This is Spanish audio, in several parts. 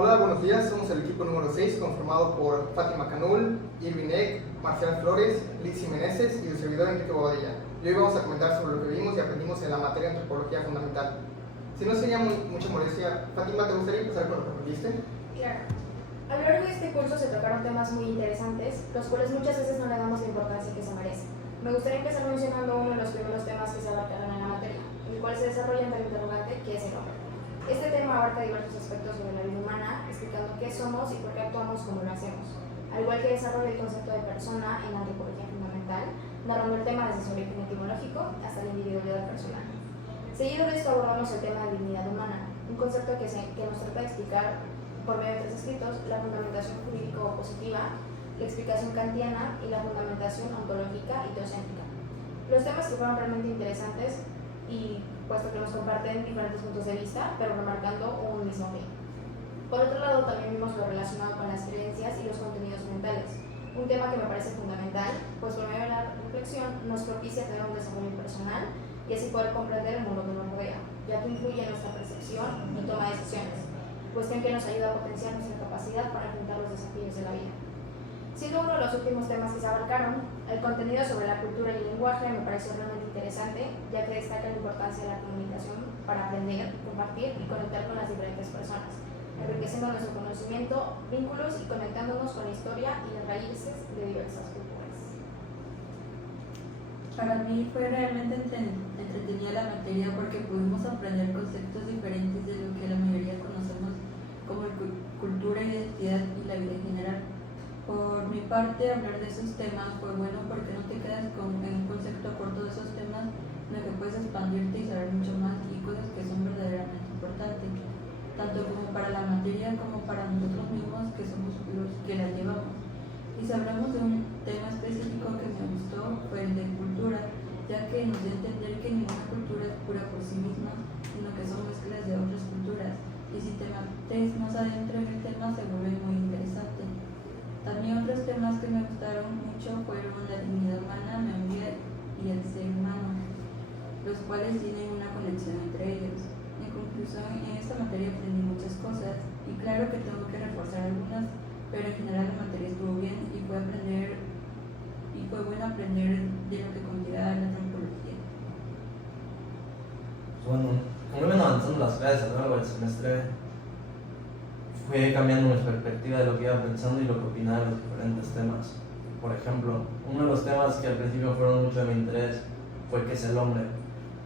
Hola, buenos días. Somos el equipo número 6, conformado por Fátima Canul, Irvin Eck, Marcial Flores, Lizy Meneses y el servidor Enrique Bobadilla. Y hoy vamos a comentar sobre lo que vimos y aprendimos en la materia de antropología fundamental. Si no sería mucha molestia, Fátima, ¿te gustaría empezar con lo que aprendiste? Claro. A lo largo de este curso se tocaron temas muy interesantes, los cuales muchas veces no le damos la importancia que se merece. Me gustaría empezar mencionando uno de los primeros temas que se abarcaron en la materia, en el cual se desarrolla el interrogante ¿qué es el hombre? Este tema abarca diversos aspectos sobre la vida humana, explicando qué somos y por qué actuamos como lo hacemos, al igual que desarrolla el concepto de persona en la antropología fundamental, narrando el tema desde su origen etimológico hasta la individualidad personal. Seguido de esto abordamos el tema de dignidad humana, un concepto que nos trata de explicar por medio de tres escritos la fundamentación jurídico-positiva, la explicación kantiana y la fundamentación ontológica y teocéntrica. Los temas que fueron realmente interesantes y puesto que nos comparten diferentes puntos de vista, pero remarcando un mismo fin. Por otro lado, también vimos lo relacionado con las creencias y los contenidos mentales, un tema que me parece fundamental, pues por medio de la reflexión nos propicia tener un desarrollo personal y así poder comprender el mundo que nos rodea, ya que influye en nuestra percepción y toma de decisiones, cuestión que nos ayuda a potenciar nuestra capacidad para enfrentar los desafíos de la vida. Siendo uno de los últimos temas que se abarcaron, el contenido sobre la cultura y el lenguaje me pareció realmente interesante, ya que destaca la importancia de la comunicación para aprender, compartir y conectar con las diferentes personas, enriqueciendo nuestro conocimiento, vínculos y conectándonos con la historia y las raíces de diversas culturas. Para mí fue realmente entretenida la materia porque pudimos aprender conceptos diferentes de lo que la mayoría conocemos como cultura, identidad y la vida en general. Por mi parte, hablar de esos temas fue bueno porque no te quedas en un concepto corto de esos temas, sino que puedes expandirte y saber mucho más y cosas que son verdaderamente importantes, tanto como para la materia como para nosotros mismos que somos los que la llevamos. Y si hablamos de un tema específico que me gustó fue el de cultura, ya que nos da a entender que ninguna cultura es pura por sí misma, sino que son mezclas de otras culturas, y si te metes más adentro en el tema se vuelve muy interesante. También otros temas que me gustaron mucho fueron la dignidad humana, memoria y el ser humano, los cuales tienen una conexión entre ellos. En conclusión, en esta materia aprendí muchas cosas y claro que tengo que reforzar algunas, pero en general la materia estuvo bien y fue bueno aprender de lo que conlleva la antropología. Bueno, como iban avanzando las clases a lo largo del semestre, fue cambiando mi perspectiva de lo que iba pensando y lo que opinaba de los diferentes temas. Por ejemplo, uno de los temas que al principio fueron mucho de mi interés fue ¿qué es el hombre?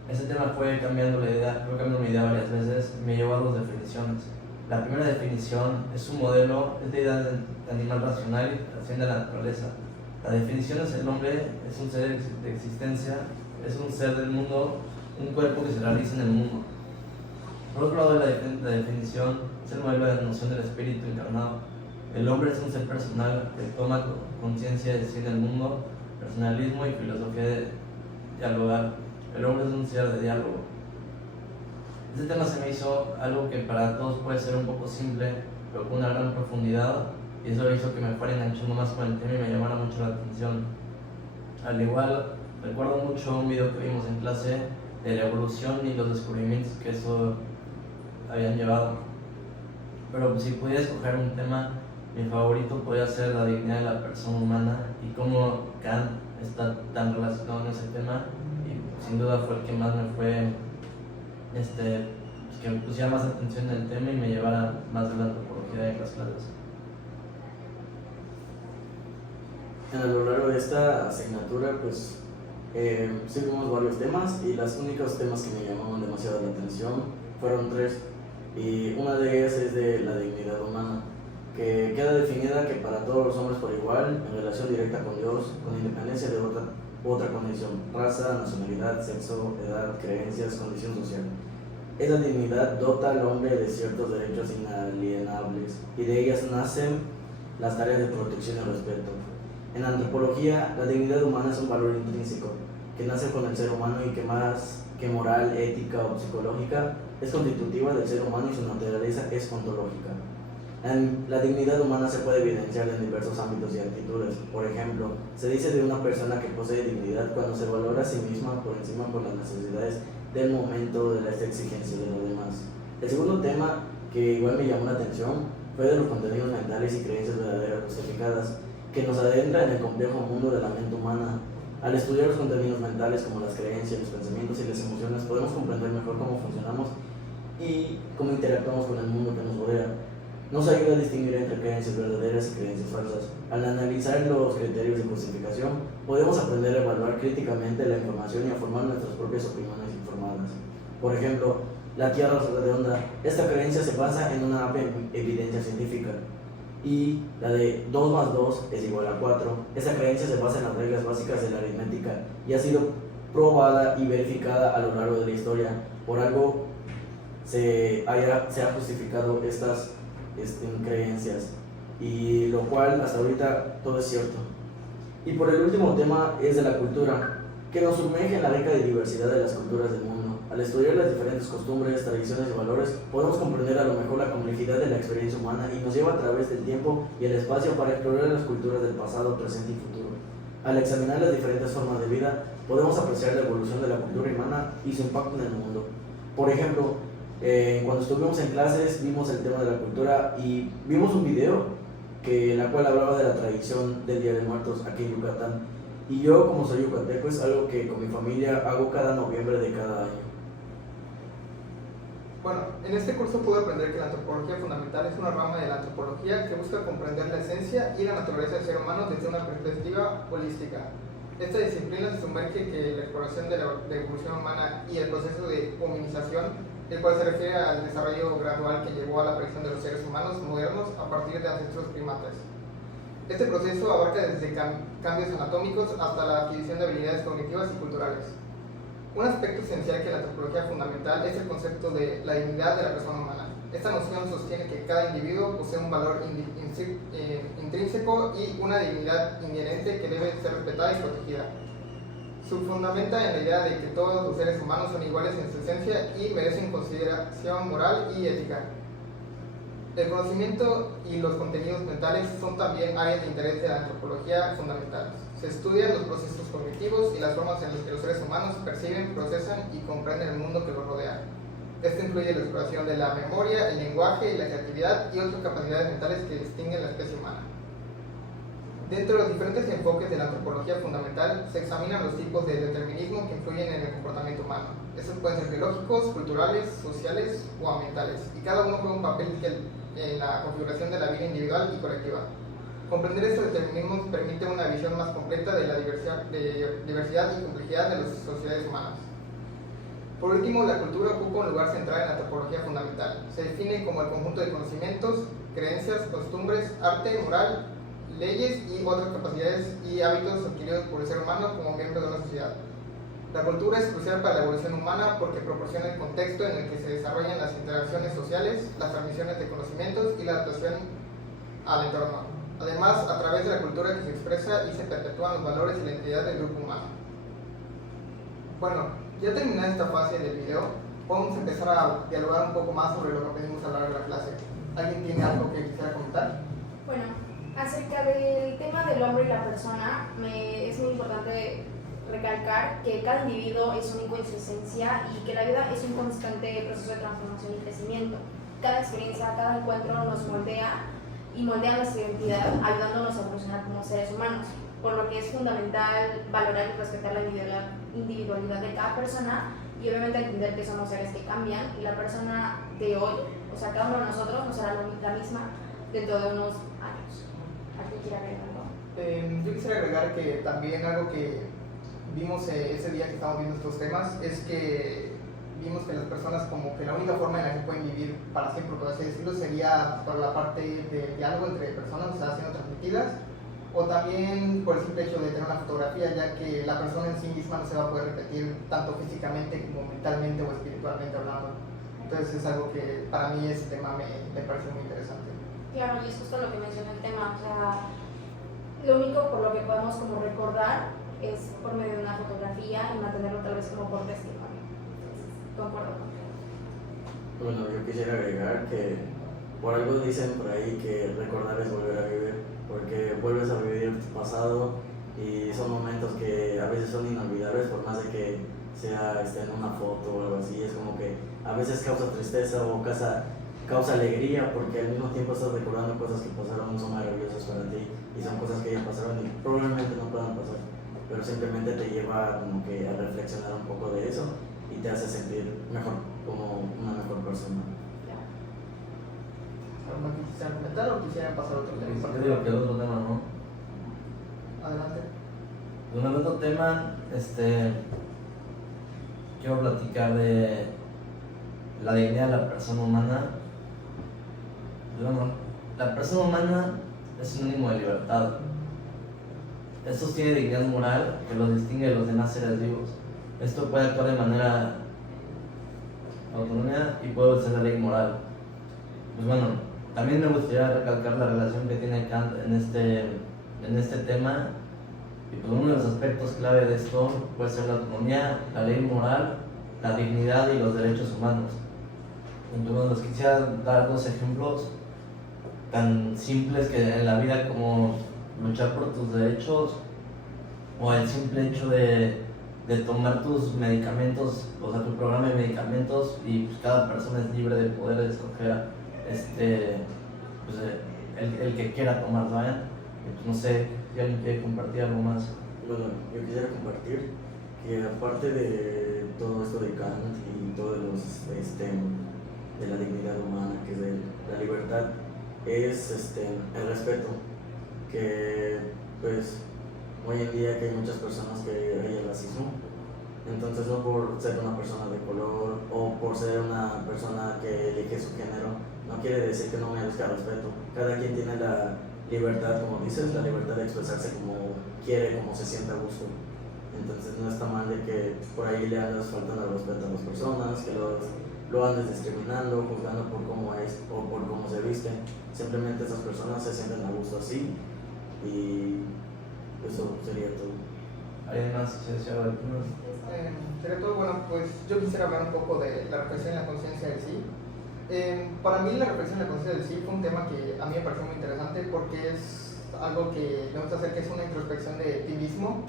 Ese tema fue cambiando mi idea varias veces y me llevó a dos definiciones. La primera definición es un modelo, es de idea de animal racional y trasciende a la naturaleza. La definición es el hombre es un ser de existencia, es un ser del mundo, un cuerpo que se realiza en el mundo. Por otro lado, la definición es el modelo de la noción del espíritu encarnado. El hombre es un ser personal que toma conciencia de sí en el mundo, personalismo y filosofía de dialogar. El hombre es un ser de diálogo. Este tema se me hizo algo que para todos puede ser un poco simple, pero con una gran profundidad, y eso hizo que me fuera enganchando más con el tema y me llamara mucho la atención. Al igual, recuerdo mucho un video que vimos en clase de la evolución y los descubrimientos que eso habían llevado. Pero si pudiera escoger un tema, mi favorito podría ser la dignidad de la persona humana y cómo Kant está tan relacionado en ese tema, y sin duda fue el que más me fue, que me pusiera más atención en el tema y me llevara más de la antropología en las clases. A lo largo de esta asignatura, pues sí vimos varios temas y los únicos temas que me llamaban demasiado la atención fueron tres, y una de ellas es de la dignidad humana, que queda definida que para todos los hombres por igual, en relación directa con Dios, con independencia de otra condición, raza, nacionalidad, sexo, edad, creencias, condición social. Esa dignidad dota al hombre de ciertos derechos inalienables y de ellas nacen las tareas de protección y respeto. En la antropología, la dignidad humana es un valor intrínseco que nace con el ser humano y que más que moral, ética o psicológica es constitutiva del ser humano y su naturaleza es ontológica. La dignidad humana se puede evidenciar en diversos ámbitos y actitudes. Por ejemplo, se dice de una persona que posee dignidad cuando se valora a sí misma por encima por las necesidades del momento de la exigencia de los demás. El segundo tema que igual me llamó la atención fe de los contenidos mentales y creencias verdaderas justificadas, que nos adentra en el complejo mundo de la mente humana. Al estudiar los contenidos mentales como las creencias, los pensamientos y las emociones, podemos comprender mejor cómo funcionamos y cómo interactuamos con el mundo que nos rodea. Nos ayuda a distinguir entre creencias verdaderas y creencias falsas. Al analizar los criterios de justificación, podemos aprender a evaluar críticamente la información y a formar nuestras propias opiniones informadas. Por ejemplo, la Tierra es redonda. Esta creencia se basa en una amplia evidencia científica. Y la de 2 más 2 es igual a 4. Esta creencia se basa en las reglas básicas de la aritmética y ha sido probada y verificada a lo largo de la historia. Por algo se ha justificado estas creencias, y lo cual hasta ahorita todo es cierto. Y por el último tema es de la cultura, que nos sumerge en la rica diversidad de las culturas del mundo. Al estudiar las diferentes costumbres, tradiciones y valores, podemos comprender a lo mejor la complejidad de la experiencia humana y nos lleva a través del tiempo y el espacio para explorar las culturas del pasado, presente y futuro. Al examinar las diferentes formas de vida, podemos apreciar la evolución de la cultura humana y su impacto en el mundo. Por ejemplo, cuando estuvimos en clases vimos el tema de la cultura y vimos un video en la cual hablaba de la tradición del Día de Muertos aquí en Yucatán. Y yo, como soy yucateco, es algo que con mi familia hago cada noviembre de cada año. Bueno, en este curso pude aprender que la antropología fundamental es una rama de la antropología que busca comprender la esencia y la naturaleza del ser humano desde una perspectiva holística. Esta disciplina se sumerge en la exploración de la evolución humana y el proceso de hominización, el cual se refiere al desarrollo gradual que llevó a la aparición de los seres humanos modernos a partir de ancestros primates. Este proceso abarca desde cambios anatómicos hasta la adquisición de habilidades cognitivas y culturales. Un aspecto esencial que la antropología fundamental es el concepto de la dignidad de la persona humana. Esta noción sostiene que cada individuo posee un valor intrínseco y una dignidad inherente que debe ser respetada y protegida. Se fundamenta en la idea de que todos los seres humanos son iguales en su esencia y merecen consideración moral y ética. El conocimiento y los contenidos mentales son también áreas de interés de la antropología fundamental. Se estudian los procesos cognitivos y las formas en las que los seres humanos perciben, procesan y comprenden el mundo que los rodea. Esto incluye la exploración de la memoria, el lenguaje, la creatividad y otras capacidades mentales que distinguen la especie humana. Dentro de los diferentes enfoques de la antropología fundamental se examinan los tipos de determinismo que influyen en el comportamiento humano. Estos pueden ser biológicos, culturales, sociales o ambientales, y cada uno juega un papel en la configuración de la vida individual y colectiva. Comprender estos determinismos permite una visión más completa de la diversidad y complejidad de las sociedades humanas. Por último, la cultura ocupa un lugar central en la antropología fundamental. Se define como el conjunto de conocimientos, creencias, costumbres, arte, moral, leyes y otras capacidades y hábitos adquiridos por el ser humano como miembro de una sociedad. La cultura es crucial para la evolución humana porque proporciona el contexto en el que se desarrollan las interacciones sociales, las transmisiones de conocimientos y la adaptación al entorno. Además, a través de la cultura que se expresa y se perpetúan los valores y la identidad del grupo humano. Bueno, ya terminada esta fase del video, podemos empezar a dialogar un poco más sobre lo que aprendimos a lo largo de la clase. ¿Alguien tiene algo que quisiera comentar? Bueno, acerca del tema del hombre y la persona, es muy importante recalcar que cada individuo es único en su esencia y que la vida es un constante proceso de transformación y crecimiento. Cada experiencia, cada encuentro nos moldea y moldea nuestra identidad, ayudándonos a evolucionar como seres humanos, por lo que es fundamental valorar y respetar la individualidad de cada persona y obviamente entender que somos seres que cambian y la persona de hoy, o sea, cada uno de nosotros no será la misma dentro de unos años. ¿Alguien quiere agregar algo? Yo quisiera agregar que también algo que vimos ese día que estábamos viendo estos temas es que vimos que las personas como que la única forma en la que pueden vivir para siempre, por así decirlo, sería por la parte del diálogo entre personas, o sea, siendo transmitidas, o también por el simple hecho de tener una fotografía, ya que la persona en sí misma no se va a poder repetir tanto físicamente como mentalmente o espiritualmente hablando. Entonces es algo que para mí ese tema me parece muy interesante. Claro, y es justo lo que mencionó el tema, o sea, lo único por lo que podemos como recordar es por medio de una fotografía y mantenerlo tal vez como por testimonio. Concuerdo contigo. Bueno, yo quisiera agregar que por algo dicen por ahí que recordar es volver a vivir, porque vuelves a vivir tu pasado y son momentos que a veces son inolvidables por más de que sea en una foto o algo así. Es como que a veces causa tristeza o causa alegría porque al mismo tiempo estás recordando cosas que pasaron, son maravillosas para ti y son cosas que ya pasaron y probablemente no puedan pasar, pero simplemente te lleva como que a reflexionar un poco de eso y te hace sentir mejor, como una mejor persona. ¿Algo más que quisieran comentar o quisieran pasar a otro tema? Yo digo que el otro tema, ¿no? Adelante. Bueno, el otro tema, quiero platicar de la dignidad de la persona humana. Bueno, la persona humana es sinónimo de libertad. Esto tiene dignidad moral que los distingue de los demás seres vivos. Esto puede actuar de manera autonomía y puede ser la ley moral. Pues bueno, también me gustaría recalcar la relación que tiene Kant en este tema. Y pues uno de los aspectos clave de esto puede ser la autonomía, la ley moral, la dignidad y los derechos humanos. Entonces les quisiera dar dos ejemplos tan simples que en la vida como luchar por tus derechos o el simple hecho de tomar tus medicamentos, o sea, tu programa de medicamentos, y pues cada persona es libre de poder escoger pues, el que quiera tomar, ¿saben? Y pues no sé si alguien quiere compartir algo más. Bueno, yo quisiera compartir que aparte de todo esto de Kant y todo de la dignidad humana, que es de la libertad, es el respeto, que pues hoy en día que hay muchas personas que hay el racismo, entonces no por ser una persona de color o por ser una persona que elige su género, no quiere decir que no merezca respeto. Cada quien tiene la libertad, como dices, la libertad de expresarse como quiere, como se sienta a gusto. Entonces no está mal de que por ahí le andas faltando el respeto a las personas, que lo andes discriminando, juzgando por cómo es o por cómo se viste. Simplemente esas personas se sienten a gusto así y eso sería todo. ¿Alguien más que se algo Sería todo. Bueno, pues yo quisiera hablar un poco de la reflexión y la conciencia del sí. Para mí la reflexión y la conciencia del sí fue un tema que a mí me pareció muy interesante porque es algo que me gusta hacer, que es una introspección de ti mismo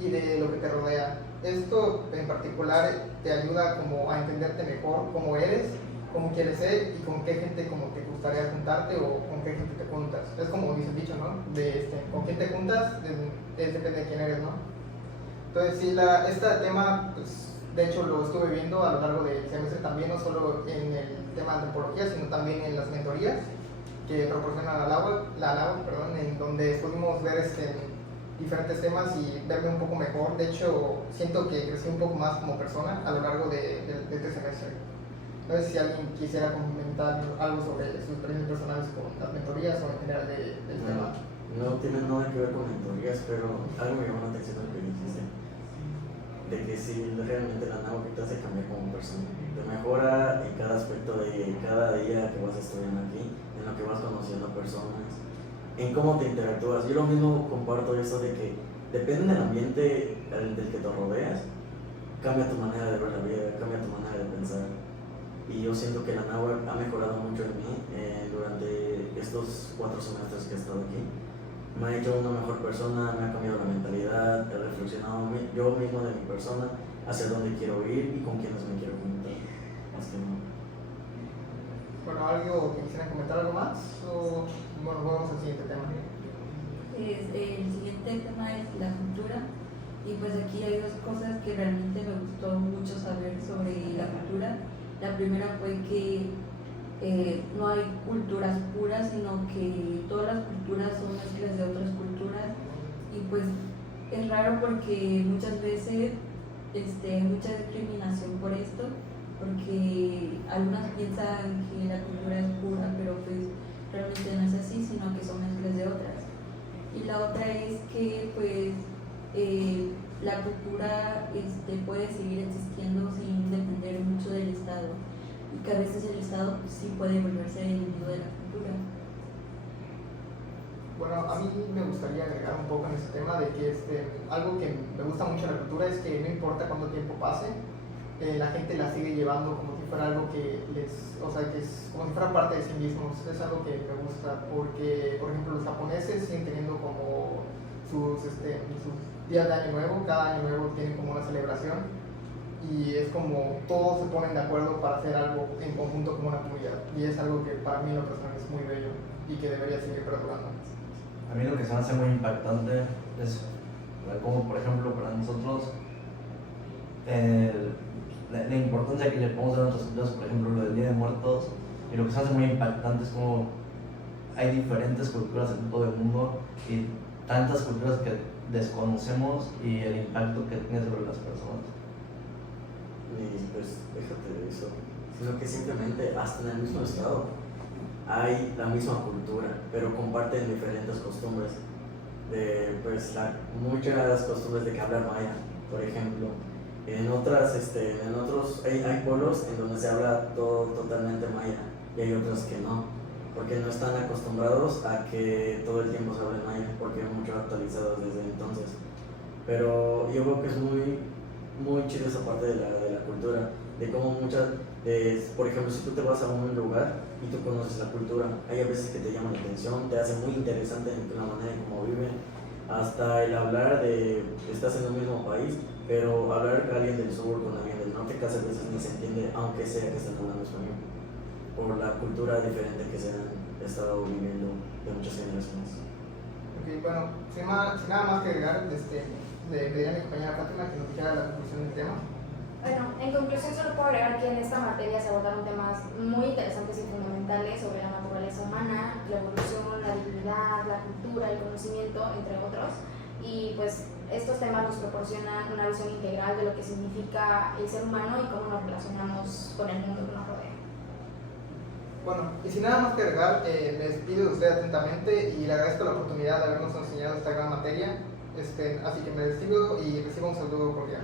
y de lo que te rodea. Esto en particular te ayuda como a entenderte mejor cómo eres, cómo quieres ser y con qué gente como te gustaría juntarte o con qué gente te juntas. Es como dice el dicho, ¿no? Con quién te juntas depende de quién eres, ¿no? Entonces sí, este tema, pues, de hecho lo estuve viendo a lo largo del semestre también, no solo en el tema de antropología, sino también en las mentorías que proporciona la LAUAC, en donde pudimos ver diferentes temas y verme un poco mejor. De hecho, siento que crecí un poco más como persona a lo largo de este semestre. No sé si alguien quisiera comentar algo sobre sus experiencias personales con las mentorías o en general del tema. No tiene nada que ver con mentorías, pero algo me llamó la atención lo que dijiste, de que si realmente la NAUAC te hace cambiar como persona, te mejora en cada aspecto de cada día que vas estudiando aquí, en lo que vas conociendo personas, en cómo te interactúas. Yo lo mismo comparto eso de que depende del ambiente del que te rodeas, cambia tu manera de ver la vida, cambia tu manera de pensar. Y yo siento que la NAUAC ha mejorado mucho en mí durante estos 4 semestres que he estado aquí. Me ha hecho una mejor persona, me ha cambiado la mentalidad, he reflexionado yo mismo de mi persona, hacia dónde quiero ir y con quiénes me quiero juntar. Más que nada. Bueno, ¿algo que quisieran comentar algo más? O bueno, vamos al siguiente tema. El siguiente tema es la cultura, y pues aquí hay dos cosas que realmente me gustó mucho saber sobre la cultura. La primera fue que no hay culturas puras, sino que todas las culturas son mezclas de otras culturas, y pues es raro porque muchas veces hay mucha discriminación por esto, porque algunas piensan que la cultura es pura, pero pues realmente no es así, sino que son mezclas de otras. Y la otra es que pues la cultura puede seguir existiendo sin depender mucho del Estado, y que a veces el Estado pues, sí puede volverse el enemigo de la cultura. Bueno, a mí me gustaría agregar un poco en ese tema de que algo que me gusta mucho de la cultura es que no importa cuánto tiempo pase, la gente la sigue llevando como si fuera algo que que es como si fuera parte de sí mismos. Es algo que me gusta porque, por ejemplo, los japoneses siguen teniendo como sus días de año nuevo, cada año nuevo tienen como una celebración y es como todos se ponen de acuerdo para hacer algo en conjunto como una comunidad, y es algo que para mí en lo personal es muy bello y que debería seguir perdurando. A mí lo que se me hace muy impactante es ver cómo, por ejemplo, para nosotros, la importancia que le podemos dar a nuestras culturas, por ejemplo, lo del Día de Muertos, y lo que se me hace muy impactante es cómo hay diferentes culturas en todo el mundo y tantas culturas que desconocemos y el impacto que tiene sobre las personas. Y pues déjate de eso, sino que simplemente hasta en el mismo estado hay la misma cultura, pero comparten diferentes costumbres. Pues muchas costumbres de que hablar maya, por ejemplo. En otros hay pueblos en donde se habla todo totalmente maya y hay otros que no, porque no están acostumbrados a que todo el tiempo se hable maya, porque hay mucho actualizado desde entonces. Pero yo creo que es muy chido esa parte de la cultura, de cómo por ejemplo, si tú te vas a un lugar y tú conoces la cultura, hay a veces que te llama la atención, te hace muy interesante la manera en cómo viven, hasta el hablar estás en un mismo país, pero hablar con alguien del sur, con alguien del norte, casi a veces ni se entiende, aunque sea que estén hablando español, por la cultura diferente que se han estado viviendo de muchas generaciones. Ok, bueno, sin nada más que agregar, le pediría a mi compañera Fátima que nos dijera la conclusión del tema. Bueno, en conclusión solo puedo agregar que en esta materia se abordaron temas muy interesantes y fundamentales sobre la naturaleza humana, la evolución, la dignidad, la cultura, el conocimiento, entre otros. Y pues estos temas nos proporcionan una visión integral de lo que significa el ser humano y cómo nos relacionamos con el mundo que nos rodea. Bueno, y sin nada más que agregar, me despido de usted atentamente y le agradezco la oportunidad de habernos enseñado esta gran materia. Así que me despido y recibo un saludo cordial.